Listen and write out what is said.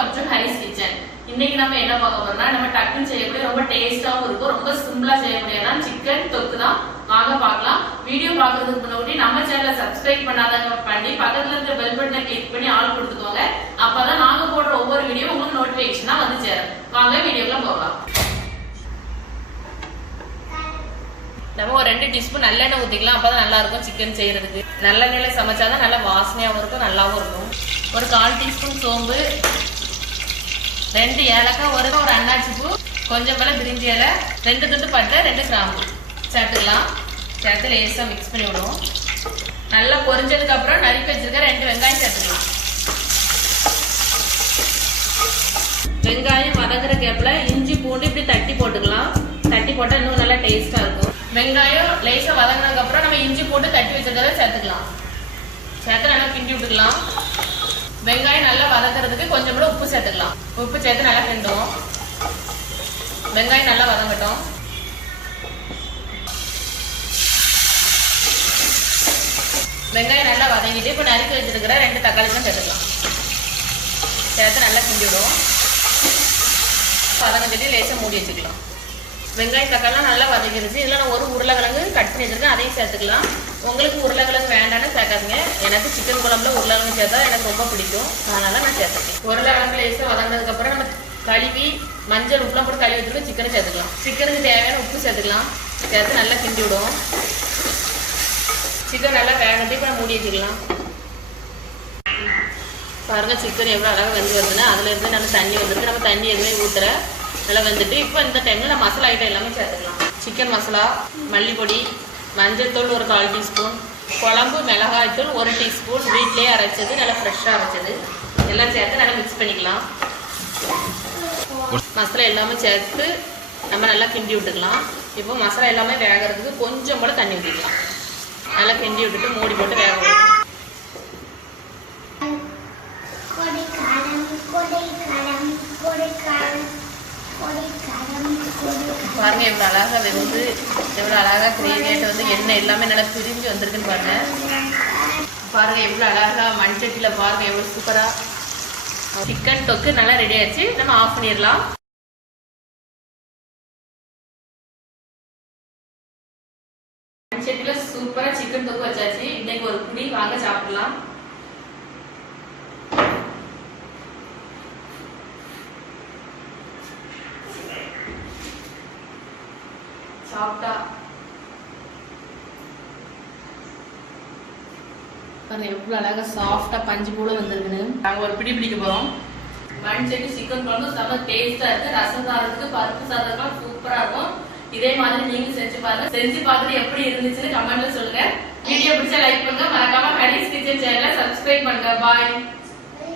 Welcome to Haris kitchen. இன்னைக்கு நம்ம என்ன பார்க்க போறோம்னா நம்ம டக்குன்னு செய்யக்கூடிய ரொம்ப டேஸ்டாவும் இருக்கும், ரொம்ப சிம்பிளா செய்யக்கூடியதான் சிக்கன் தொக்கு தான். வாங்க பார்க்கலாம். வீடியோ பார்க்கிறதுக்கு முன்னாடி நம்ம சேனலை சப்ஸ்கிரைப் பண்ணாதவங்க பண்ணி பக்கத்துல இருக்க பெல் பட்டனை கிளிக் பண்ணி ஆல் கொடுத்துக்கோங்க. அப்பதான் நாங்க போடுற ஒவ்வொரு வீடியோ உங்களுக்கு நோட்டிபிகேஷனா வந்து சேரும். வாங்க வீடியோக்குள்ள போகலாம். நம்ம ஒரு 2 டீஸ்பூன் நல்லெண்ணெய் ஊத்திக்கலாம், அப்பதான் நல்லா இருக்கும் சிக்கன் செய்யறதுக்கு. நல்லெண்ணெயில சமைச்சாதான் நல்லா வாசனையாவும் இருக்கும், நல்லாவும் இருக்கும். ஒரு 1/4 டீஸ்பூன் சோம்பு, 2 ஏலக்காய், ஒரு அன்னாச்சி பூ, கொஞ்சம் போல பிரிஞ்சி இலை, 2 துண்டு பட்டை, 2 கிராம்பு சேர்த்துக்கலாம். சேர்த்து லேசா மிக்ஸ் பண்ணி விடுவோம். நல்லா பொரிஞ்சதுக்கு அப்புறம் நறுக்கி வச்சிருக்க 2 வெங்காயம் சேர்த்துக்கலாம். வெங்காயம் வதங்குற கேப்ல இஞ்சி பூண்டு இப்படி தட்டி போட்டுக்கலாம். தட்டி போட்டா இன்னும் நல்லா டேஸ்டா இருக்கும். வெங்காயம் லேசா வதங்கினதுக்கு அப்புறம் நம்ம இஞ்சி போட்டு தட்டி வச்சிருக்கதை சேர்த்துக்கலாம். சேர்த்து நல்லா கிண்டி விட்டுக்கலாம். வெங்காயம் நல்லா வதக்கிறதுக்கு கொஞ்சம் கூட உப்பு சேர்த்துக்கலாம். உப்பு சேர்த்து நல்லா கிண்டுவோம். வெங்காயம் நல்லா வதங்கட்டும். வெங்காயம் நல்லா வதங்கிட்டு இப்போ நறுக்கி வச்சிருக்கிற 2 தக்காளி தான் சேர்த்துக்கலாம். சேர்த்து நல்லா கிண்டி விடுவோம். வதங்கிட்டு லேசா மூடி வச்சுக்கலாம். வெங்காயம் தக்காளிலாம் நல்லா வதக்கிடுச்சு. இதில் நான் ஒரு உருளைக்கிழங்கு கட் பண்ணி வச்சிருக்கேன், அதையும் சேர்த்துக்கலாம். உங்களுக்கு உருளைக்கிழங்கு வேண்டான்னு சேர்க்காதீங்க. எனக்கு சிக்கன் குழம்புல உருளைக்கிழங்கு சேர்த்தா எனக்கு ரொம்ப பிடிக்கும், அதனால நான் சேர்த்துக்கேன். உருளைக்கிழங்கு லேசாக வதங்கினதுக்கு அப்புறம் நம்ம கழுவி மஞ்சள் உப்புலாம் போட்டு கழுவி வச்சுட்டு சிக்கனை சேர்த்துக்கலாம். சிக்கனுக்கு தேவையான உப்பு சேர்த்துக்கலாம். சேர்த்து நல்லா கிண்டி விடுவோம். சிக்கன் நல்லா வேகட்டி இப்போ மூடி வச்சுக்கலாம். பாருங்க சிக்கன் எவ்வளோ அழகாக வெந்து வருதுன்னா அதுல இருந்து நல்லா தண்ணி வந்துருக்கு. நம்ம தண்ணி எதுவுமே ஊற்றுற நல்லா வந்துட்டு இப்போ இந்த டைமில் நம்ம மசாலா ஐட்டம் எல்லாமே சேர்த்துக்கலாம். சிக்கன் மசாலா, மல்லிப்பொடி, மஞ்சள் தூள் ஒரு 1/4 டீஸ்பூன், குழம்பு மிளகாய் தூள் 1 டீஸ்பூன், வீட்டிலேயே அரைச்சது நல்லா ஃப்ரெஷ்ஷாக அரைச்சது எல்லாம் சேர்த்து நல்லா மிக்ஸ் பண்ணிக்கலாம். மசாலா எல்லாமே சேர்த்து நம்ம நல்லா கிண்டி விட்டுக்கலாம். இப்போ மசாலா எல்லாமே வேகிறதுக்கு கொஞ்சம் கூட தண்ணி ஊற்றிக்கலாம். நல்லா கிண்டி விட்டுட்டு மூடி போட்டு வேக விடணும். பாருங்க எவ்வளோ அழகா வெந்து எவ்வளோ அழகா கிரேவியாட்டு வந்து எண்ணெய் எல்லாமே நல்லா பிரிஞ்சு வந்திருக்குன்னு பாருங்க. பாருங்க எவ்வளோ அழகா மண்சட்டியில் பாருங்க எவ்வளோ சூப்பரா சிக்கன் தொக்கு நல்லா ரெடி ஆயிடுச்சு. நம்ம ஆஃப் பண்ணிடலாம். மண்சட்டியில் சூப்பரா சிக்கன் தொக்கு வச்சாச்சு. இன்னைக்கு ஒரு புடி வாங்க சாப்பிடலாம். சாப்பிட்டா எவ்வளவு அழகா சாஃப்டா பஞ்சு போல வந்திருக்குன்னு. நாங்க ஒரு பிடி பிடிக்க போறோம். மண் சட்டி சிக்கன் குழம்பு செம்ம டேஸ்டா இருக்கு. ரசம் சாதத்துக்கு பருப்பு சாதத்துக்கு சூப்பரா இருக்கும். இதே மாதிரி நீங்க செஞ்சு பாருங்க. செஞ்சு பார்த்துட்டு எப்படி இருந்துச்சுன்னு கமெண்ட்ல சொல்லுங்க. வீடியோ பிடிச்சா லைக் பண்ணுங்க. மறக்காம ஹரிஸ் கிச்சன் சேனலை சப்ஸ்கிரைப் பண்ணுங்க. பாய்.